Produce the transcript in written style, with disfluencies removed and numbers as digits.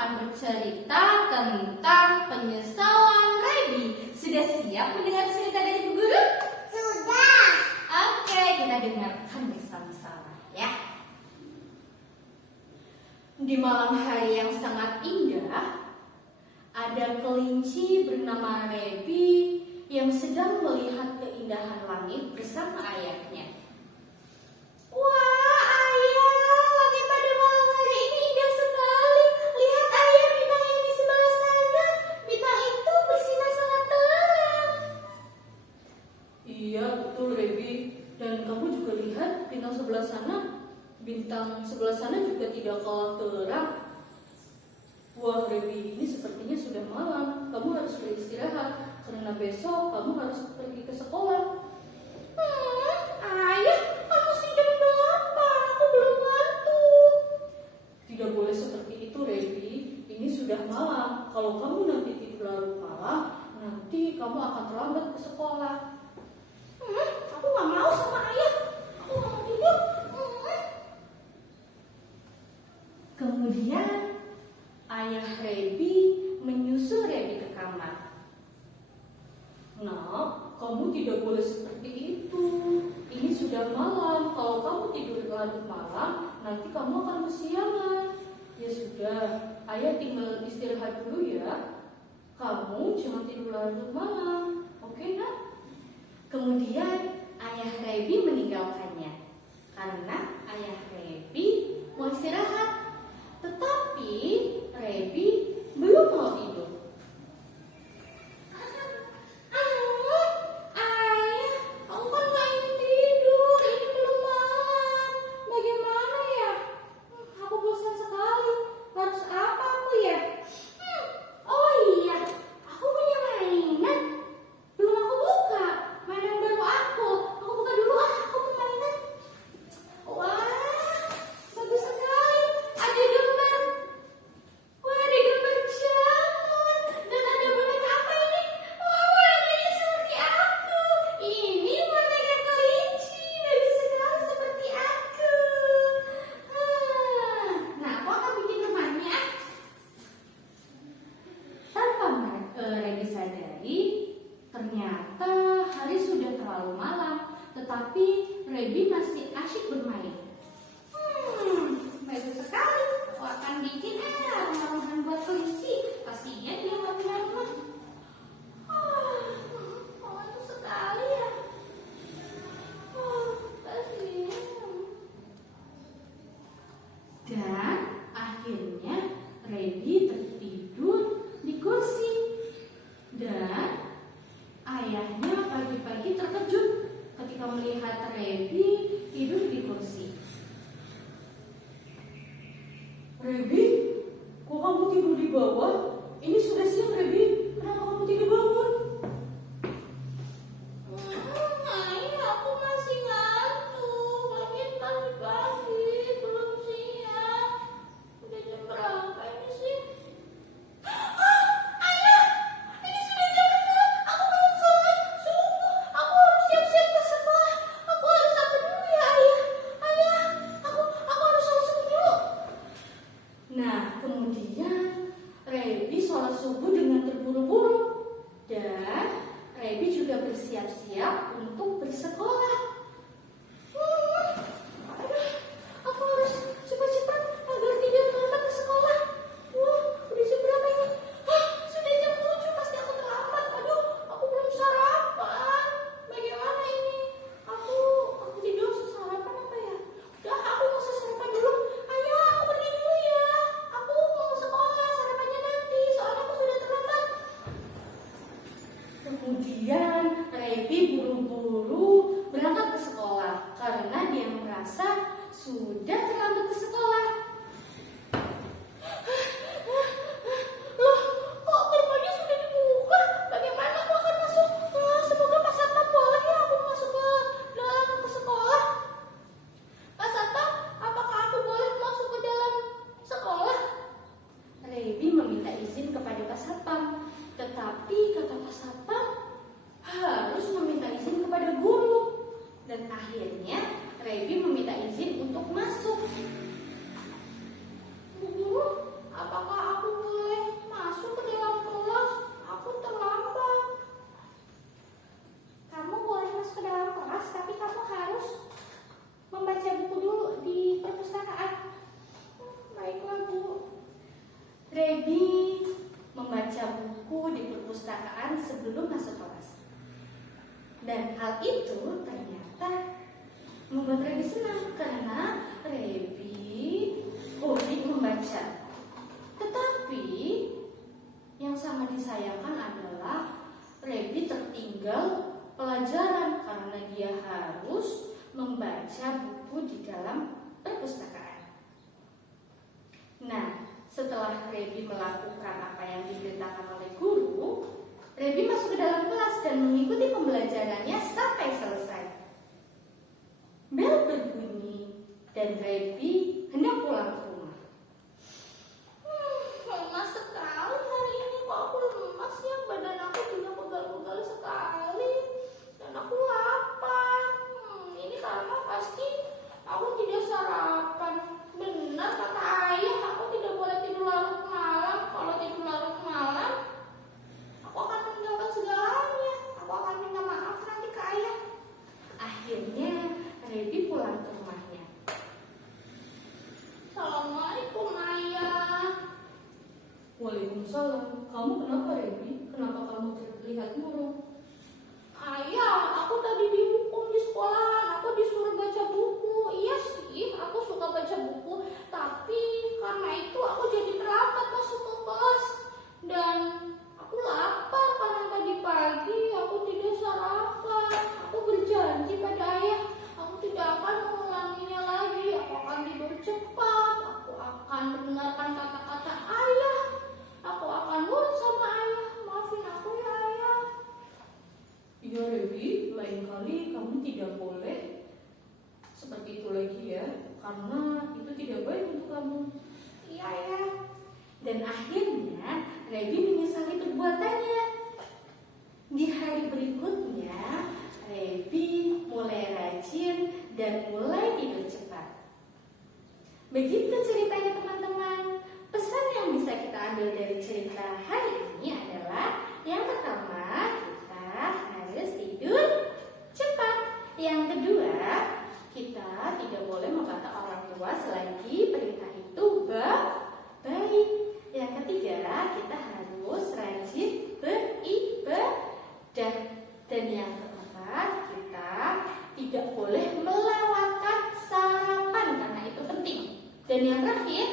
akan bercerita tentang penyesalan Rebi. Sudah siap mendengar cerita dari Bu Guru? Sudah. Oke, kita dengarkan bersama-sama ya. Di malam hari yang sangat indah, ada kelinci bernama Rebi yang sedang melihat keindahan langit bersama ayahnya. Wah, ayah, langit pada malam hari ini indah sekali. Lihat ayah, bintang yang di sebelah sana. Bintang itu bersinar sangat terang. Iya, betul Rebi. Dan kamu juga lihat bintang sebelah sana. Bintang sebelah sana juga tidak kalah terang. Wah Rebi, ini sepertinya sudah malam. Kamu harus beristirahat karena besok kamu harus pergi ke sekolah. Ayah, kan masih jam 8. Aku belum ngantuk. Tidak boleh seperti itu Rebi. Ini sudah malam. Kalau kamu nanti tidur larut malam, nanti kamu akan terlambat ke sekolah. Aku gak mau sama ayah. Aku gak mau tidur. Kemudian ayah Rebi menyusul Rebi ke kamar. Nah, kamu tidak boleh seperti itu. Ini sudah malam. Kalau kamu tidur larut malam, nanti kamu akan kesiangan. Ya sudah, ayah tinggal istirahat dulu ya. Kamu jangan tidur larut malam, oke nak? Kemudian ayah Rebi meninggalkannya karena ayah Rebi mau istirahat. Tetapi Rebi belum mau tidur. Ayah, aku kan gak ingin tidur. Ini belum malam. Bagaimana ya? Aku bosan sekali. Harus apa aku ya? Oh iya, aku punya mainan. Belum aku buka. Mainan baru aku. Aku buka dulu ah. Aku mau mainan. Wah, bagus sekali. Ada gambar. Wah, ada gambar jangan. Dan ada boneka apa ini? Wah, warnanya seperti aku. Ini boneka kelinci. Bagus sekali seperti aku. Nah, aku akan bikin rumahnya. Tanpa Rebi sadari, ternyata hari sudah terlalu malam. Tetapi Rebi masih asyik bermain. Bagus sekali. Aku akan bikin rumah-rumahan buat kelinci. Pastinya dia nggak punya rumah. Itu sekali ya. Kasihan. Dan akhirnya Rebi tertidur di kursi. Dan ayahnya pagi-pagi terkejut ketika melihat Rebi tidur di kursi. Rebi, kok kamu tidur di bawah? Ini sudah siang Rebi, kenapa kamu tidak bangun? Ayah, aku masih ngantuk. Lagian pagi-pagi belum siang. Udah jam berapa ini sih? Ayah, ini sudah jam 6. Aku belum sholat subuh. Aku harus siap-siap ke sekolah. Aku harus apa dulu ya ayah? Ayah, aku harus sholat subuh dulu. Nah, kemudian Rebi sholat subuh dengan terburu-buru. Dan Rebi juga bersiap-siap untuk bersekolah. Aduh, aku harus cepat-cepat agar tidak terlambat ke sekolah. Wah, udah jam berapa ini? Sudah jam 7, pasti aku terlambat. Aduh, aku belum sarapan. Bagaimana ini? Aku tidak usah sarapan apa ya? Udah, aku nggak usah sarapan dulu. Ayah, aku pergi dulu ya. Aku mau sekolah, sarapannya nanti. Soalnya aku sudah terlambat. Kemudian Rebi buru-buru berangkat ke sekolah karena dia merasa sudah terlambat ke sekolah. Loh, kok gerbangnya sudah dibuka? Bagaimana aku akan masuk? Semoga Pak Satpam boleh ya aku masuk ke dalam ke sekolah. Pak Satpam, apakah aku boleh masuk ke dalam sekolah? Rebi meminta izin kepada Pak Satpam. Tetapi kata Pak Satpam harus meminta izin kepada guru. Dan akhirnya Rebi meminta izin untuk masuk. Bu Guru, apakah aku sebelum masuk kelas. Dan hal itu ternyata membuat Rebi senang karena Rebi hobi membaca. Tetapi yang sangat disayangkan adalah Rebi tertinggal pelajaran karena dia harus membaca buku di dalam perpustakaan. Nah, setelah Rebi melakukan apa yang diberitakan oleh guru, Rebi masuk ke dalam kelas dan mengikuti pembelajarannya sampai selesai. Bel berbunyi dan Rebi hendak pulang ke rumah. Lemas sekali hari ini, kok aku lemas ya, badan aku juga pegal-pegal sekali dan aku lapar. Ini karena pasti aku tidak sarapan. Benar kata ayah, aku tidak boleh tidur larut malam. Kalau tidur larut malam, aku akan meninggalkan segalanya. Aku akan minta maaf nanti ke ayah. Akhirnya Rebi pulang ke rumahnya. Assalamualaikum ayah. Waalaikumsalam. Kamu kenapa Rebi? Kenapa kamu terlihat murung? Ayah, aku tadi dihukum di sekolah. Aku disuruh baca buku. Iya sih, aku suka baca buku. Tapi karena itu aku jadi terlambat masuk ke kelas. Dan aku lapar karena tadi pagi aku tidak sarapan. Aku berjanji pada ayah, aku tidak akan mengulanginya lagi. Aku akan tidur cepat. Aku akan mendengarkan kata-kata ayah. Aku akan nurut sama ayah. Maafin aku ya ayah. Iya Rebi, lain kali kamu tidak boleh seperti itu lagi ya, karena itu tidak baik untuk kamu. Iya ya. Dan akhirnya Rebi menyesali perbuatannya. Di hari berikutnya Rebi mulai rajin dan mulai tidur cepat. Begitu ceritanya teman-teman. Pesan yang bisa kita ambil dari cerita hari ini adalah yang pertama, kita harus tidur cepat. Yang kedua, kita tidak boleh membantah orang tua selagi perintah itu baik. Yang ketiga, kita harus rajin beribadah. Dan yang keempat, kita tidak boleh melewatkan sarapan karena itu penting. Dan yang terakhir,